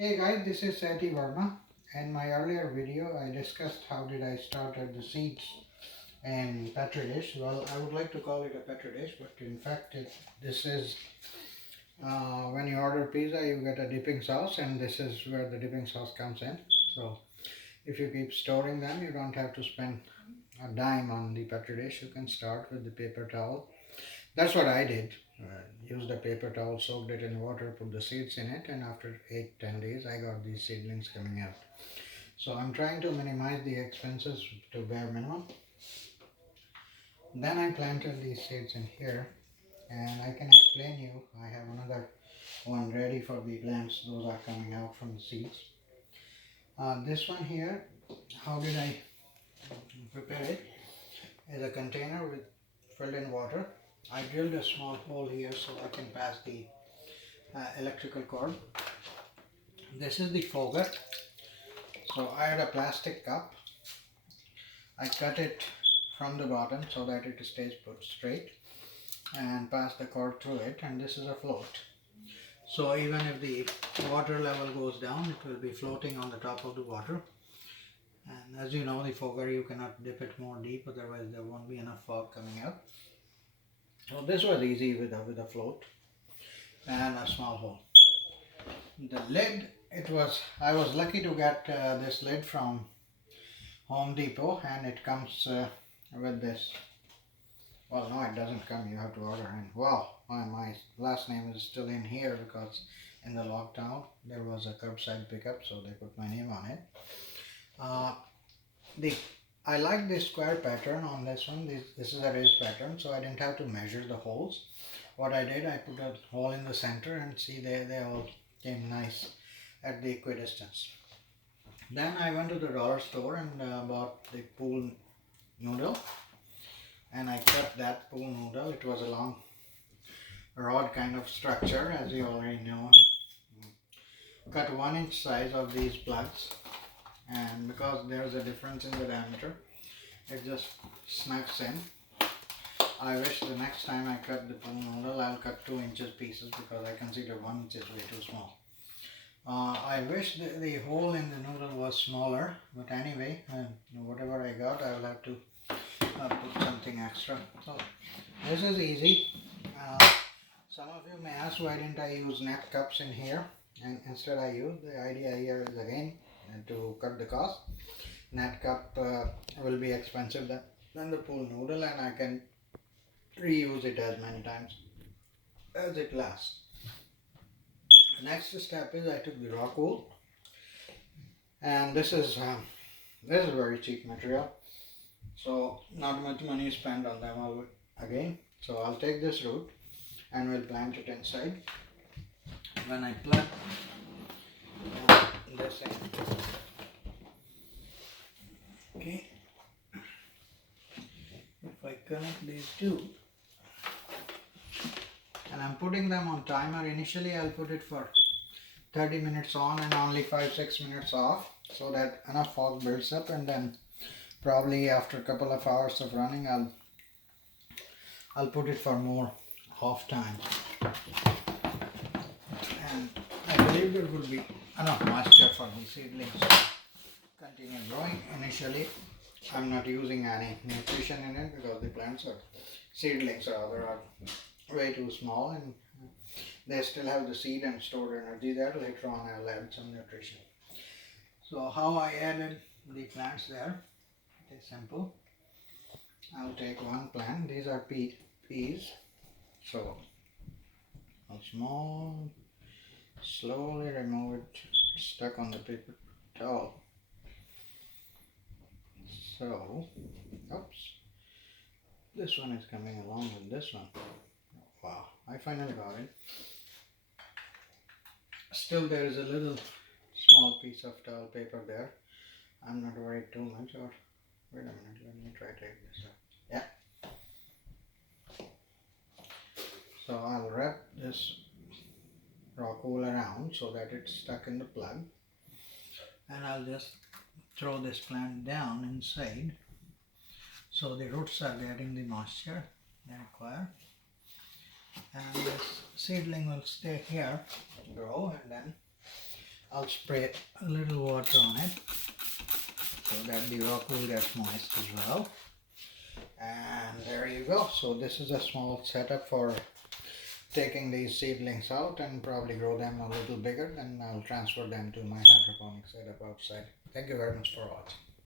Hey guys, this is Sati Verma. In my earlier video, I discussed how did I start at the seeds and petri dish. Well, I would like to call it a petri dish, but in fact, this is when you order pizza, you get a dipping sauce, and this is where the dipping sauce comes in. So if you keep storing them, you don't have to spend a dime on the petri dish. You can start with the paper towel. That's what I did. Used a paper towel, soaked it in water, put the seeds in it, and after 8-10 days, I got these seedlings coming out. So I'm trying to minimize the expenses to bare minimum. Then I planted these seeds in here, and I can explain you. I have another one ready for the plants. Those are coming out from the seeds. This one here, how did I prepare it? Is a container with filled in water. I drilled a small hole here so I can pass the electrical cord. This is the fogger. So I had a plastic cup. I cut it from the bottom so that it stays put straight and pass the cord through it, and this is a float. So even if the water level goes down, it will be floating on the top of the water. And as you know, the fogger, you cannot dip it more deep, otherwise there won't be enough fog coming out. So this was easy with a float and a small hole. The lid, I was lucky to get this lid from Home Depot, and it comes with this. Well, no, it doesn't come. You have to order. And wow, my last name is still in here because in the lockdown there was a curbside pickup, so they put my name on it. Uh, the I like this square pattern on this one. This is a raised pattern, so I didn't have to measure the holes. What I did, I put a hole in the center, and see they all came nice at the equidistance. Then I went to the dollar store and bought the pool noodle, and I cut that pool noodle. It was a long rod kind of structure, as you already know. Cut 1 inch size of these plugs, and because there's a difference in the diameter, it just snaps in. I wish the next time I cut the pool noodle, I'll cut 2 inches pieces because I consider 1 inch is way too small. I wish the hole in the noodle was smaller, but anyway, whatever I got, I will have to put something extra. So this is easy. Some of you may ask, why didn't I use net cups in here, and instead I used, the idea here is again to cut the cost. Net cup will be expensive than the pool noodle, and I can reuse it as many times as it lasts. The next step is I took the rock wool, and this is very cheap material, so not much money spent on them again. So I'll take this root and we'll plant it inside. When I plug this in, okay, if I connect these two, and I'm putting them on timer. Initially I'll put it for 30 minutes on and only 5-6 minutes off, so that enough fog builds up, and then probably after a couple of hours of running I'll put it for more off time, and I believe there will be enough moisture for the seedlings to continue growing. Initially I'm not using any nutrition in it because the plants are seedlings, are way too small, and they still have the seed and stored energy there. Later on I'll add some nutrition. So how I added the plants there, it is simple. I'll take one plant. These are peas. So I'll slowly remove it, stuck on the paper towel. So, oops, this one is coming along with this one. Wow, I finally got it. Still there is a little small piece of towel paper there. I'm not worried too much. Or wait a minute, let me try to take this up. Yeah. So I'll wrap this rock wool around so that it's stuck in the plug, and I'll just throw this plant down inside so the roots are getting the moisture they require, and this seedling will stay here, grow, and then I'll spray a little water on it so that the rock will get moist as well. And there you go. So this is a small setup for taking these seedlings out and probably grow them a little bigger. Then I'll transfer them to my hydroponic setup outside. Thank you very much for watching.